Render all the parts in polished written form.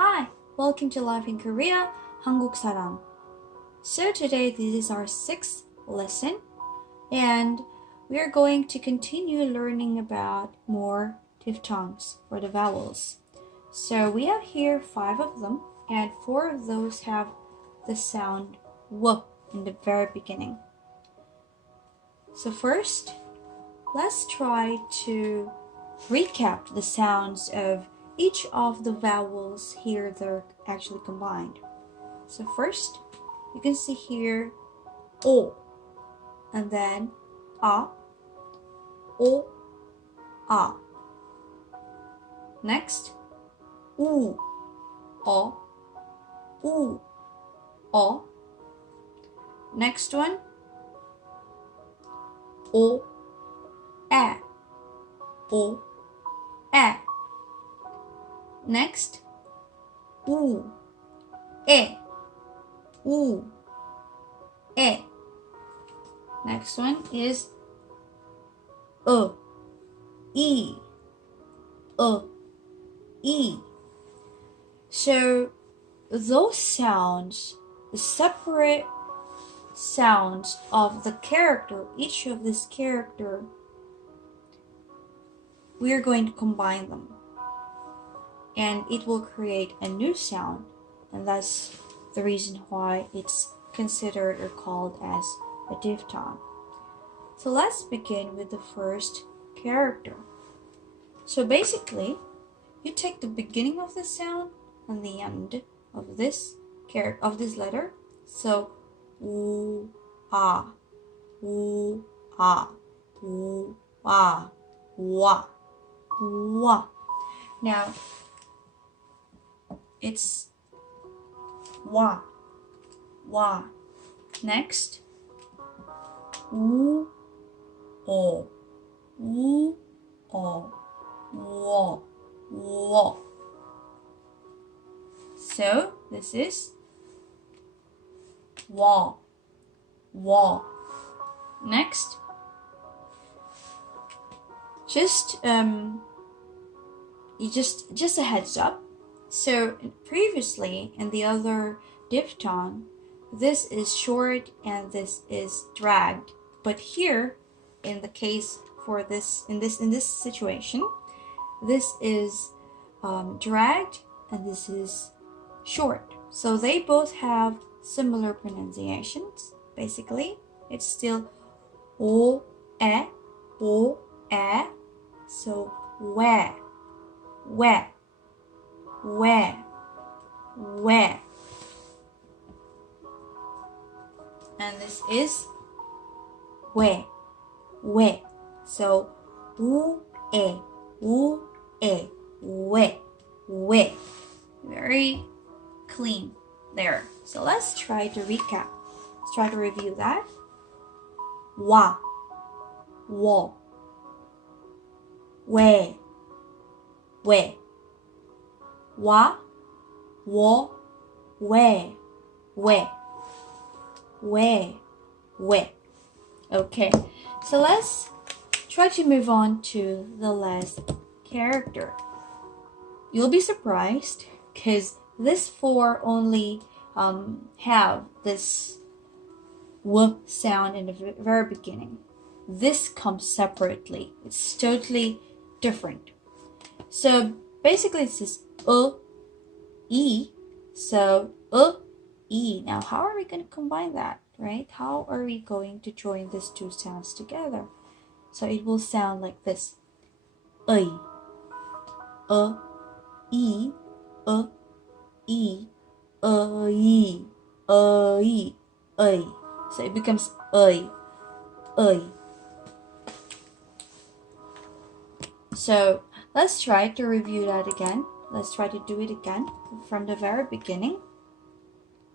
Hi, welcome to Life in Korea, 한국 사람. So today this is our 6th lesson and we are going to continue learning about more diphthongs for the vowels. So we have here 5 of them and 4 of those have the sound w in the very beginning. So first, let's try to recap the sounds of each of the vowels here that are actually combined. So first, you can see here O, and then A, O, A. Next, U, O, U, O. Next one, O, A, O, A. Next, U, E, U, E. Next one is E, E. So those sounds, the separate sounds of the character, each of this character, we are going to combine them. And it will create a new sound, and that's the reason why it's considered or called as a diphthong. So let's begin with the first character. So basically, you take the beginning of the sound and the end of this letter. So u, a, u, a, u, a, wa, wa. Now it's wa, wa. Next, u, o, wo, wo. So this is wa, wa. Next, just a heads up. So previously in the other diphthong, this is short and this is dragged. But here, in the case for this, in this situation, this is dragged and this is short. So they both have similar pronunciations. Basically, it's still o, e, o, e. So where. And this is we. So we. Very clean there. So let's try to recap. Let's try to review that. Wa, wo, we. Wa, wo, we. Okay, so let's try to move on to the last character. You'll be surprised because this 4 only have this w sound in the very beginning. This comes separately. It's totally different. So basically it's this e. So e. Now how are we going to combine that, right? How are we going to join these two sounds together? So it will sound like this. E, e, e, e. So it becomes e. So let's try to review that again. Let's try to do it again from the very beginning.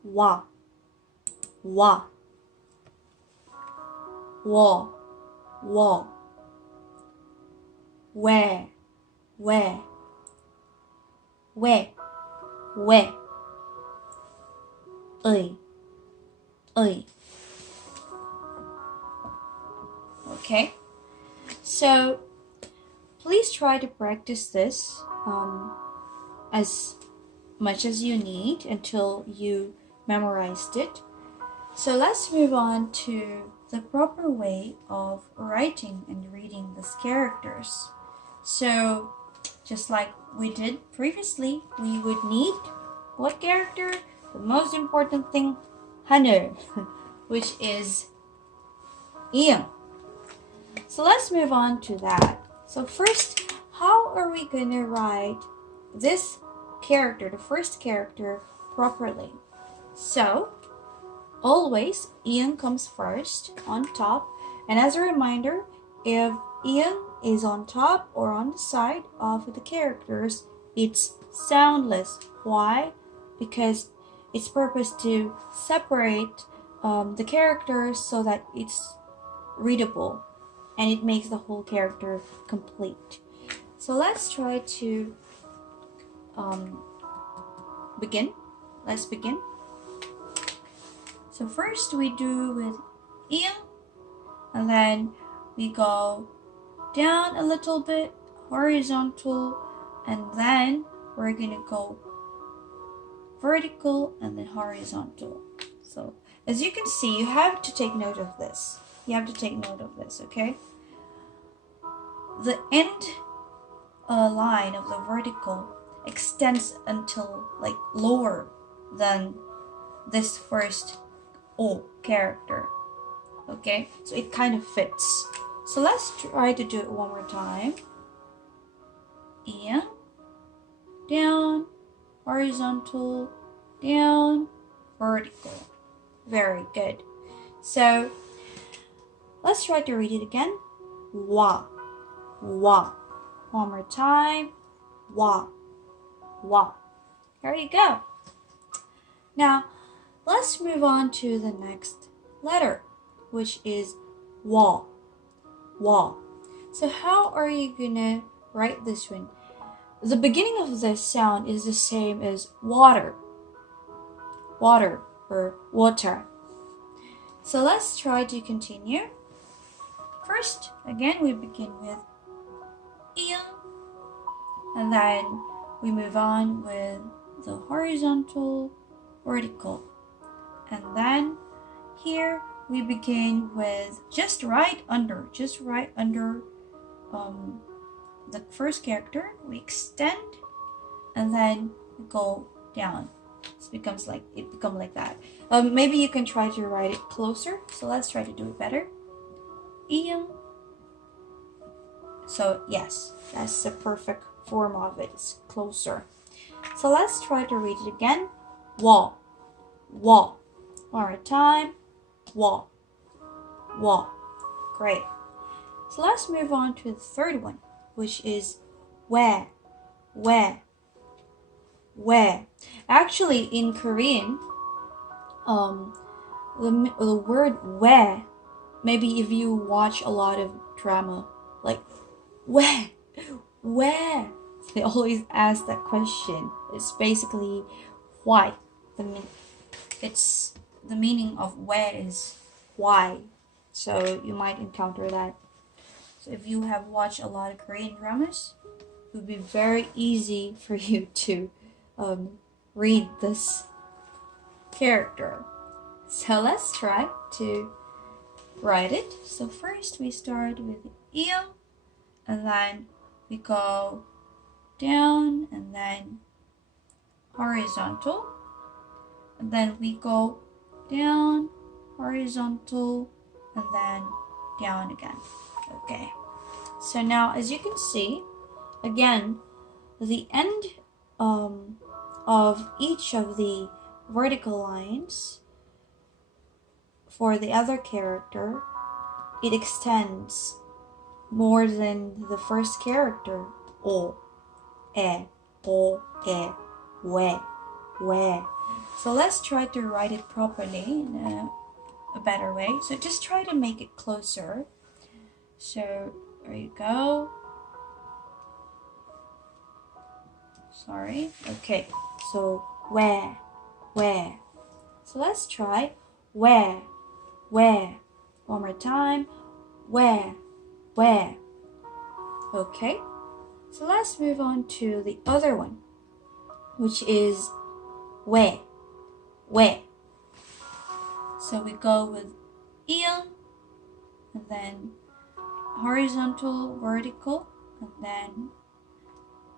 Wa, wo, we. Okay, so please try to practice this as much as you need until you memorized it. So let's move on to the proper way of writing and reading these characters. So just like we did previously, we would need what character? The most important thing, 하늘, which is 이응. So let's move on to that. So first, how are we going to write this character, the first character, properly? So always 이응 comes first on top. And as a reminder, if 이응 is on top or on the side of the characters, it's soundless. Why? Because its purpose to separate the characters so that it's readable and it makes the whole character complete. So let's try to begin. Let's begin. So first we do with 이응, and then we go down a little bit, horizontal, and then we're gonna go vertical and then horizontal. So as you can see, you have to take note of this. You have to take note of this, okay? The end line of the vertical extends until like lower than this first O character, okay? So it kind of fits. So let's try to do it one more time. And down, horizontal, down, vertical. Very good. So let's try to read it again. Wa, wa. One more time. Wa, wa. There you go. Now let's move on to the next letter, which is wa. Wa. So how are you gonna write this one? The beginning of the sound is the same as water. Water or water. So let's try to continue. First, again, we begin with 이응, and then we move on with the horizontal, vertical, and then here we begin with just right under the first character. We extend and then we go down. It becomes like that. Maybe you can try to write it closer. So let's try to do it better. 이응. So yes, that's the perfect form of it. It's closer. So let's try to read it again. Wa, wa. One more time. Wa, wa. Great. So let's move on to the third one, which is where. Actually, in Korean, the word where, maybe if you watch a lot of drama, like where, they always ask that question. It's basically why. It's the meaning of where is why. So you might encounter that. So if you have watched a lot of Korean dramas, it would be very easy for you to read this character. So let's try to write it. So first we start with 이응, and then we go down and then horizontal, and then we go down, horizontal, and then down again. Okay, so now as you can see, again, the end of each of the vertical lines for the other character, it extends more than the first character. O, e, we. So let's try to write it properly in a better way. So just try to make it closer. So there you go. Sorry. Okay. So where. So let's try where. One more time. Where. Okay. So let's move on to the other one, which is 왜, 왜. So we go with 이응, and then horizontal, vertical, and then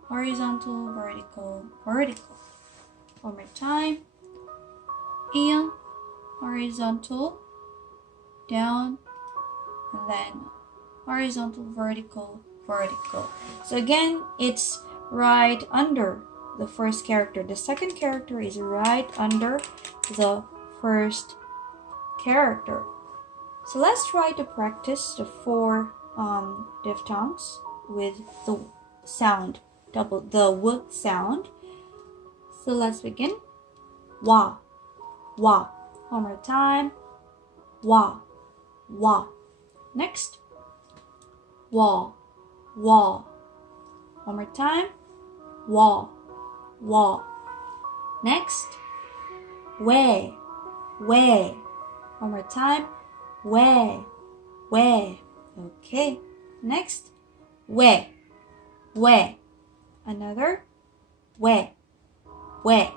horizontal, vertical, vertical. One more time. 이응, horizontal, down, and then horizontal, vertical, vertical. So again, it's right under the first character. The second character is right under the first character. So let's try to practice the 4 diphthongs with the sound, the w sound. So let's begin. 와, 와. One more time. 와, 와. Next. 와, 와. One more time. 와, 와. Next. 왜, 왜. One more time. 왜, 왜. Okay. Next. 왜, 왜. Another. 왜, 왜.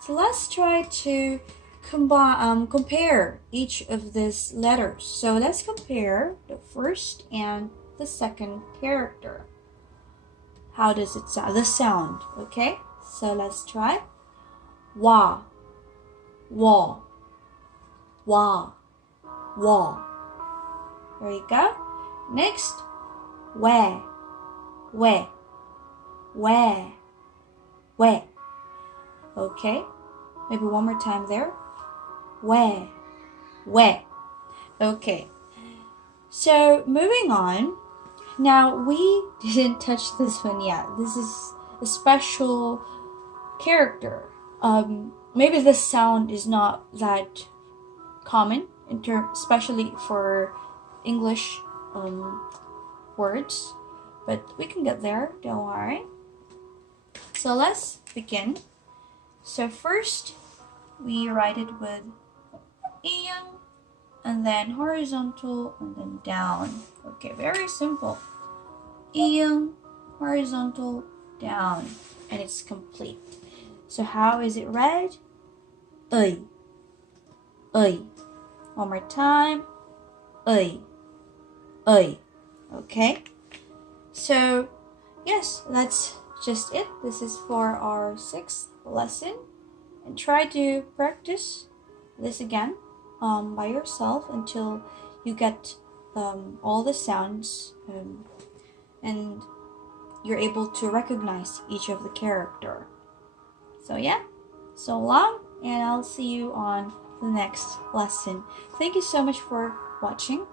So let's try to compare each of these letters. So let's compare the first and the second character. How does it sound? The sound, okay? So let's try. 와, 와, 와, 와. There you go. Next, 왜, 왜, 왜, 왜. Okay. Maybe one more time there. 왜, 왜. Okay. So moving on. Now we didn't touch this one yet. This is a special character. Maybe the sound is not that common especially for English words, but we can get there. Don't worry. So let's begin. So first, we write it with 이응, and then horizontal, and then down. Okay, very simple. 이응, horizontal, down, and it's complete. So how is it read? 의, 의. One more time. 의, 의. Okay? So, yes, that's just it. This is for our 6th lesson. And try to practice this again by yourself until you get all the sounds and you're able to recognize each of the character. So yeah, so long, and I'll see you on the next lesson. Thank you so much for watching.